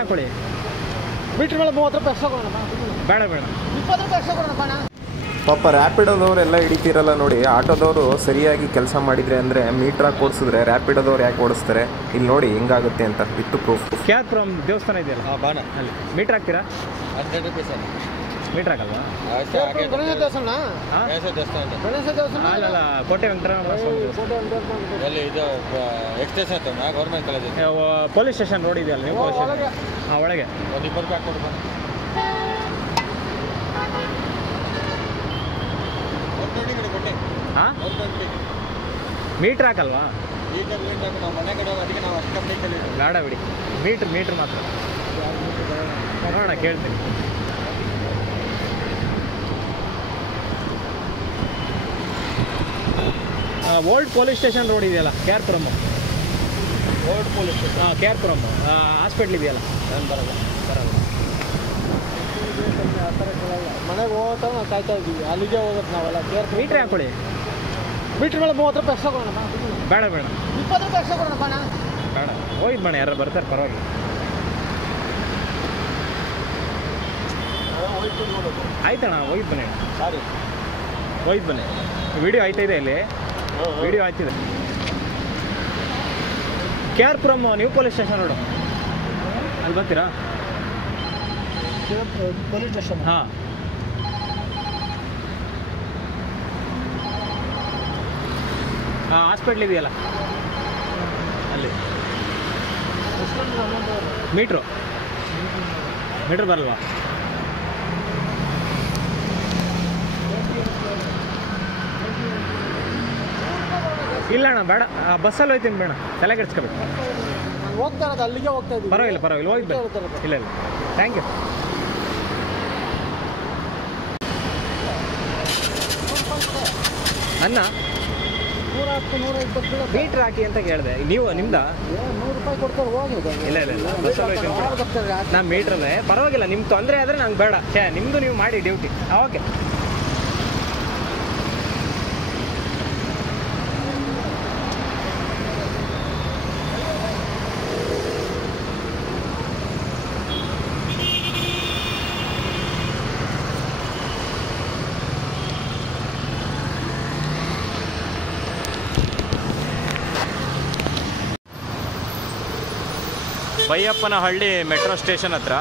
ಹಾಕೊಳ್ಳಿ. ಮೀಟ್ರ್ ಮೇಲೆ 30 ರೂಪಾಯಿ ಎಕ್ಸ್ಟ್ರಾ ಕೊಡೋಣ. ಬೇಡ ಬೇಡ, 20 ರೂಪಾಯಿ ಎಕ್ಸ್ಟ್ರಾ ಕೊಡೋಣ ಬಾಣ. ಪಾಪ ರ್ಯಾಪಿಡೋದವ್ರೆಲ್ಲ ಹಿಡಿತಿರಲ್ಲ ನೋಡಿ. ಆಟೋದವರು ಸರಿಯಾಗಿ ಕೆಲಸ ಮಾಡಿದರೆ ಅಂದರೆ ಮೀಟ್ರಾಗಿ ಓಡಿಸಿದ್ರೆ ರ್ಯಾಪಿಡೋದವ್ರು ಯಾಕೆ ಓಡಿಸ್ತಾರೆ? ಇಲ್ಲಿ ನೋಡಿ ಹೆಂಗಾಗುತ್ತೆ ಅಂತ ವಿತ್ ಪ್ರೂಫ್. ಕ್ಯಾರ್ಪುರಂ ದೇವಸ್ಥಾನ ಇದೆಯಲ್ಲ ಬಾಣ ಅಲ್ಲಿ ಮೀಟ್ರ್ ಹಾಕ್ತೀರಾ? 100 ರೂಪೀಸ್ ಸರ್. ಮೀಟ್ರ್ ಹಾಕಲ್ವಾ? ಗಣೇಶ ದೇವಸ್ಥಾನ, ಗಣೇಶ ದೇವಸ್ಥಾನ ಅಲ್ಲ ಕೋಟೆ ವೆಂಕಟರಮಣ ಸ್ವಾಮಿ ದೇವಸ್ಥಾನ. ಎಲ್ಲಿ ಇದು ಎಕ್ಸ್ಟೇಷನ್ ಆಯ್ತು government college police station road ಇದೆಯಲ್ಲ ನೀವು ಪೊಲೀಸ್ ಸ್ಟೇಷನ್ ಒಳಗೆ ಒಂದು 20 ರೂಪಾಯಿ ಹಾಕ್ಕೊಡು ಬಾ. ಹಾಂ ಮೀಟ್ರ್ ಹಾಕಲ್ವಾ? ನಾವು ಮನೆ ಕಡೆ ಅದಕ್ಕೆ ನಾವು ಅಷ್ಟು ಕಮ್ಮಿ ಬೇಡ ಬಿಡಿ, ಮೀಟ್ರ್ ಮಾತ್ರ ನೋಡೋಣ, ಕೇಳ್ತೀನಿ. ಓಲ್ಡ್ ಪೊಲೀಸ್ ಸ್ಟೇಷನ್ ರೋಡ್ ಇದೆಯಲ್ಲ ಕ್ಯಾರ್ಪುರಮ್. Old police station. ಹಾಂ ಕ್ಯಾರ್ಪುರಮ್ ಹಾಸ್ಪಿಟ್ಲ್ ಇದೆಯಲ್ಲ. ನಾನು ಬರಲ್ಲ. ಆ ಥರ ಕೇಳಲ್ಲ. ಮನೆಗೆ ಹೋಗ್ತಾ ನಾವು ಕಾಯ್ತಾ ಇದ್ದೀವಿ, ಅಲ್ಲಿಗೆ ಹೋಗೋದು ನಾವೆಲ್ಲ. ಮೀಟ್ರ್ ಹಾಕೊಳ್ಳಿ. ಮೀಟ್ರ್ ಮೇಲೆ 30 ರೂಪಾಯಿ ಎಕ್ಸ್ಟ್ರಾ ಕೊಡೋಣ. ಬೇಡ ಬೇಡ, 20 ರೂಪಾಯಿ ಎಕ್ಸ್ಟ್ರಾ ಕೊಡೋಣ ಬಾಣ. ಬೇಡ ಹೋಯ್ತು ಬಣ್ಣ, ಯಾರು ಬರ್ತಾರೆ ಪರವಾಗಿಲ್ಲ. ಆಯ್ತಣ್ಣ ಹೋಯ್ತು ಬನ್ನಿ, ಸಾರಿ ಹೋಯ್ತು ಬನ್ನಿ. ವಿಡಿಯೋ ಆಯ್ತಾ ಇದೆ ಇಲ್ಲಿ, ವಿಡಿಯೋ ಆಯ್ತಿದೆ. ಕ್ಯಾರ್ಪುರಮ್ ನ್ಯೂ ಪೊಲೀಸ್ ಸ್ಟೇಷನ್ ರೋಡು ಅಲ್ಲಿ ಬರ್ತೀರಾ? Police station. ಹಾಂ ಹಾಸ್ಪಿಟ್ಲ್ ಇದೆಯಲ್ಲ ಅಲ್ಲಿ. ಮೀಟ್ರು ಬರಲ್ವಾ? ಇಲ್ಲ ಅಣ್ಣ ಬೇಡ, ಬಸ್ಸಲ್ಲಿ ಹೋಯ್ತೀನಿ ಬೇಡ, ತಲೆ ಕೆಡಿಸ್ಕೋಬೇಕು. ನಾನು ಹೋಗ್ತಾ ಇರೋದು ಅಲ್ಲಿಗೆ ಹೋಗ್ತಾ ಇದ್ದೀವಿ. ಪರವಾಗಿಲ್ಲ ಹೋಗಿ ಬೇಡ. ಇಲ್ಲ ಥ್ಯಾಂಕ್ ಯು. ಅನ್ನ 110 120 ಮೀಟ್ರ್ ಹಾಕಿ ಅಂತ ಕೇಳಿದೆ. ನೀವು ನಿಮ್ದ 100 ರೂಪಾಯಿ ಕೊಡ್ತಾರೆ ಹೋಗಿ. ಇಲ್ಲ ಬಸ್ಸಲ್ಲಿ ಹೋಯ್ತೀನಿ. ನಾನು ಮೀಟ್ರಲ್ಲೇ ಪರವಾಗಿಲ್ಲ, ನಿಮ್ಗೆ ತೊಂದರೆ ಆದರೆ ನಂಗೆ ಬೇಡ. ನಿಮ್ಮದು ನೀವು ಮಾಡಿ duty. Okay Baiyappanahalli metro station ಹತ್ರ